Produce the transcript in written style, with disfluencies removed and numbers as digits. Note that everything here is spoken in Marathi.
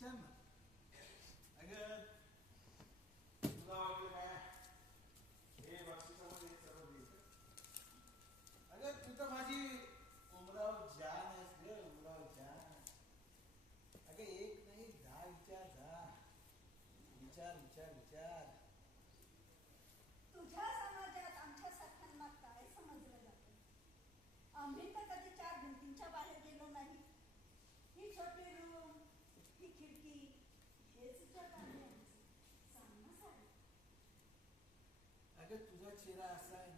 विचार ना. अगं तुला आवडलं काय हे बक्षिसामध्ये सर्व द्यायचं. अगं तू तर माझी उमराव जान आहेस ग, उमराव जान. अगं एक नाही 10 विचार, 10 विचार विचार विचार. तुझ्या समाजात आमच्यासारख्यांना काय समजलं जातं? आम्ही तर कधी 4 भिंतींच्या बाहेर गेलो नाही. ही छोटी रूम, ही खिडकी, हेच जग आहे आमचं. सांग ना सारे. अगं तुझा चेहरा असा आहे